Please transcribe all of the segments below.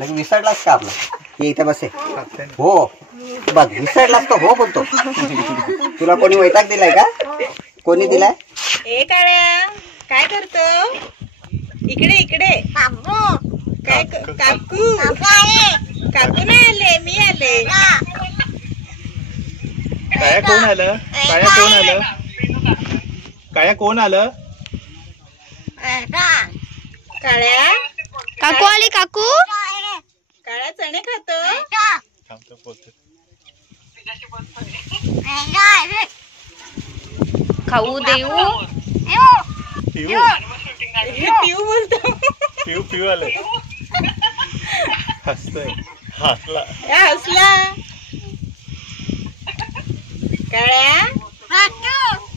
लगे विसरलास का आपला? ये इथे बसे. हो बघ विसरलास तो हो बोलतो. तुला कोणी वैताग दिलाय का? कोणी दिलाय? ए काळ्या काय करतो? इकडे इकडे. काय काकू काकू नाही आले, मी आले. काया कोण आलं? काया कोण आलं? काया कोण आलं? काळ्या काकू आली. काकू काळ्या चणे खातो. खाऊ देऊ. पिऊ पिऊ बोलतो. पिऊ पिऊ आलं. हसतोय. हसला. हसला. काळ्या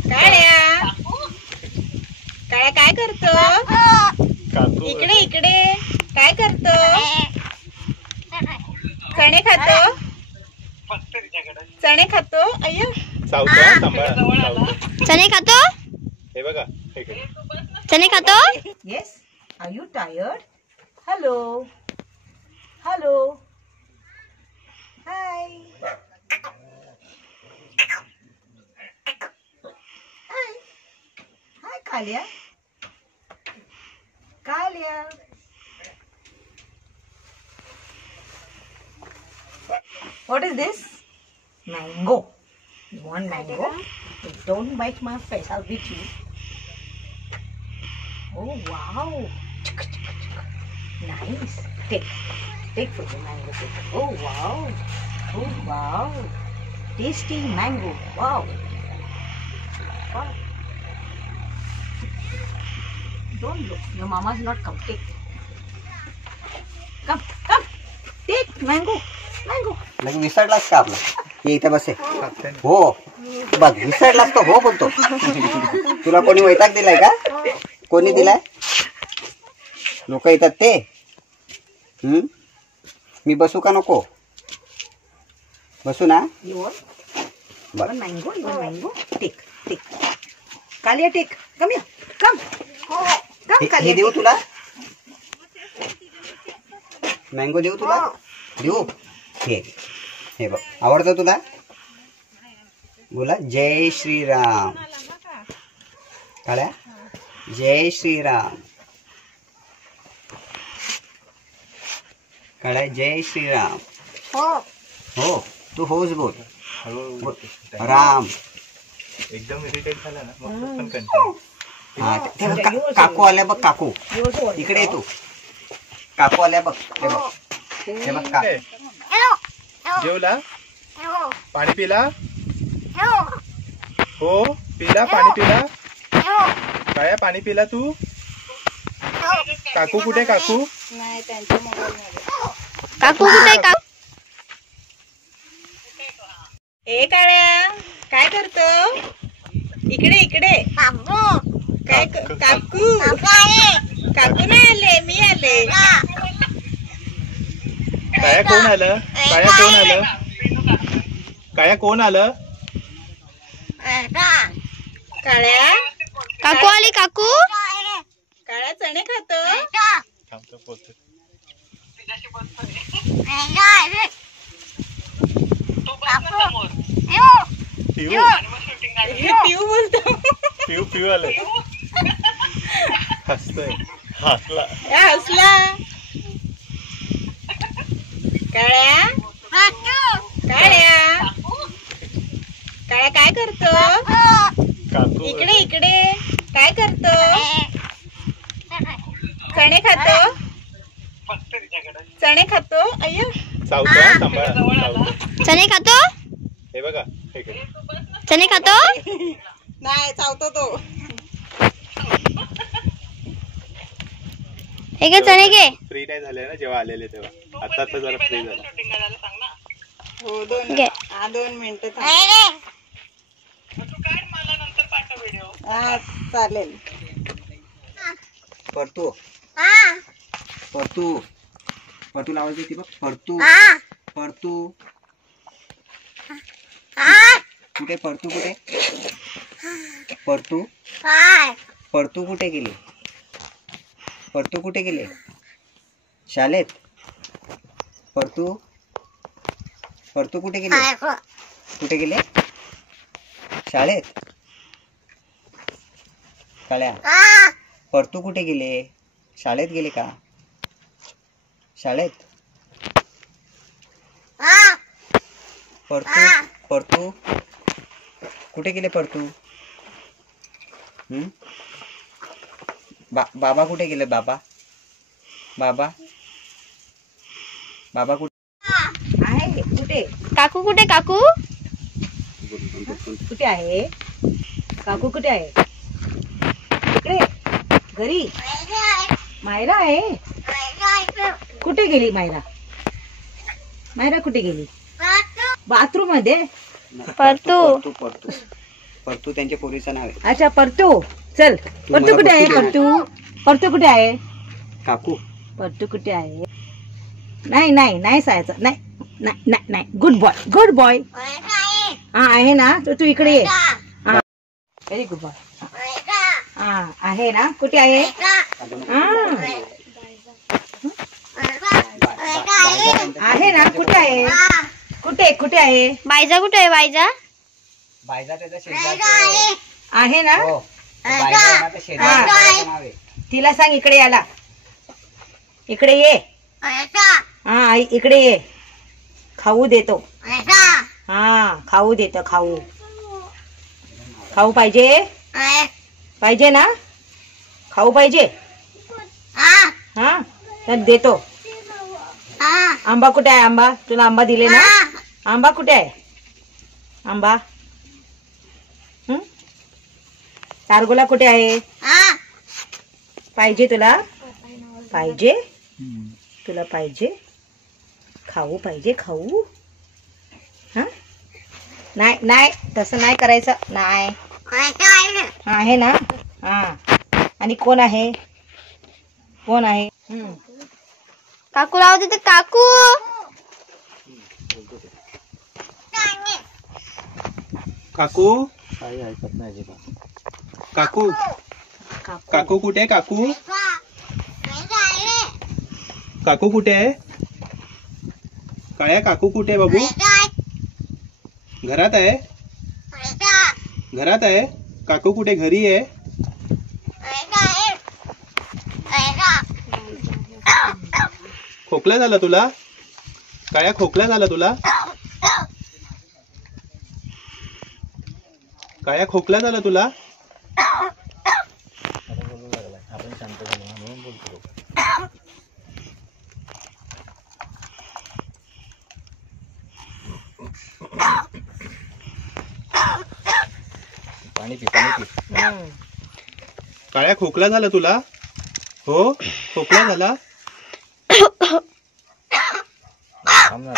काळ्या काळ्या काय करतो? काकू इकडे इकडे. काय करतो? चणे खातो. चणे खातो. अय्यो सावता सांभाळा. चणे खातो. हे बघा हे घे. चणे खातो. Yes. Are you tired? Hello. Hello. Hi. Hi. Hi, Kalia. Kalia. What is this? Mango. You want mango? Don't bite my face. I'll beat you. Oh wow! Nice. Take for the mango. Oh wow! Oh wow! Tasty mango. Wow! Wow! Don't look. Your mama's not come. Take. Come. Take mango. Mango. लगे विसरलास का आपला? ये इथे बसे. हो बघ विसरलास तो हो बोलतो. तुला कोणी वैताग दिलाय का? कोणी दिलाय? लोक येतात ते. मी बसू का नको? बसू ना. You want mango? You want mango? Take. Kalia, take. Come here. Come. Come, हे Kalia. देऊ तुला? मँगो देऊ तुला? देऊ. हे बघ आवडतं तुला? बोला जय श्रीराम. काळ्या जय श्रीराम. काळ्या जय श्रीराम. हो तू होच बोल. बोल. राम. एकदम इरिटेट झाला ना मग पण कंटाळा. हा काकू आल्या बघ. काकू इकडे ये तू. काकू आल्या बघ. हे बघ हे बघ का. जेवला? पाणी पिला? हो पिला. पाणी पिला? काया पाणी पिला तू? काकू कुठे? काकू नाही त्यांच्या मोबाईल मध्ये. काकू कुठे? काकू ए काळ्या काय करतो? इकडे इकडे. काय काकू काकू नाही आले, मी आले. काया कोण आलं? काया कोण आलं? काया कोण आलं? काळ्या काकू आली. काकू काळ्या चणे खातो. पिऊ पिऊ बोलतो. पिऊ पिऊ आलं. हसतोय. हसला. हसला. काळ्या काळ्या काळ्या काय करतो? काकू इकडे इकडे. काय करतो? चणे खातो. चणे खातो. अय्यो सावता सांभाळा. चणे खातो. हे बघा हे घे. चणे खातो. नाही चावतो तो. हे घे चणे घे. फ्री नाही झाले ना जेव्हा आलेले तेव्हा. आता जरा फ्री झाला. हो घे. 2 मिनिटं चालेल. परतू परतू आवाज देते बघ. परतू कुठे? परतू कुठे? परतू कुठे गेली? परतू कुठे गेले? शाळेत. परतू परतू कुठे गेले? कुठे गेले? शाळेत. काळ्या परतू कुठे गेले? शाळेत गेले का? शाळेत. परतू परतू कुठे गेले? परतू बाबा कुठे गेले? बाबा बाबा बाबा कुठे आहे कुठे? काकू कुठे? काकू कुठे आहे? काकू कुठे आहे? इकडे घरी. मायरा आहे. कुठे गेली मायरा? मायरा कुठे गेली? बाथरूम मध्ये. परतू परतू परतू परतू त्यांच्या पोरीचं नाव आहे. अच्छा परतू. चल परतू कुठे आहे? परतू परतू कुठे आहे? काकू परतू कुठे आहे? नाही नाही नाही सायचं. नाही नाही नाही नाही. Good boy good boy. हा आहे ना. तू इकडे ये. हा व्हेरी गुड बॉय. हा आहे ना. कुठे आहे? आहे ना. कुठे आहे? कुठे कुठे आहे? बायजा कुठे आहे? बायजा बायजा त्याचा शेजारचा आहे ना. हो बायजा आहे ना, त्या शेजारचं नाव आहे. तिला सांग इकडे याला. इकडे ये. हा इकडे ये. खाऊ देतो. हा खाऊ देतो. खाऊ खाऊ पाहिजे. पाहिजे ना. खाऊ पाहिजे. हा तर देतो. आंबा कुठे आहे? आंबा तुला आंबा दिले ना. आंबा कुठे आहे? आंबा तारगोला कुठे आहे? पाहिजे तुला? पाहिजे तुला? पाहिजे खाऊ पाहिजे. खाऊ. हा नाही नाही तसं नाही करायचं. नाही आहे ना. हा आणि कोण आहे? कोण आहे? काकू राहू दे. काकू काकू काही ऐकत नाही अजिबात. काकू काकू कुठे आहे? काकू काकू कुठे आहे? काळ्या काकू कुठे आहे बाबू? घरात आहे. घरात आहे. काकू कुठे? घरी आहे. खोकला झाला तुला? काळ्या खोकला झाला तुला? काळ्या खोकला झाला तुला? आपण शांत झालो ना म्हणून बोलतो. पाणी पी पाणी पी. काळ्या खोकला झाला तुला? हो खोकला झाला. थांब ना.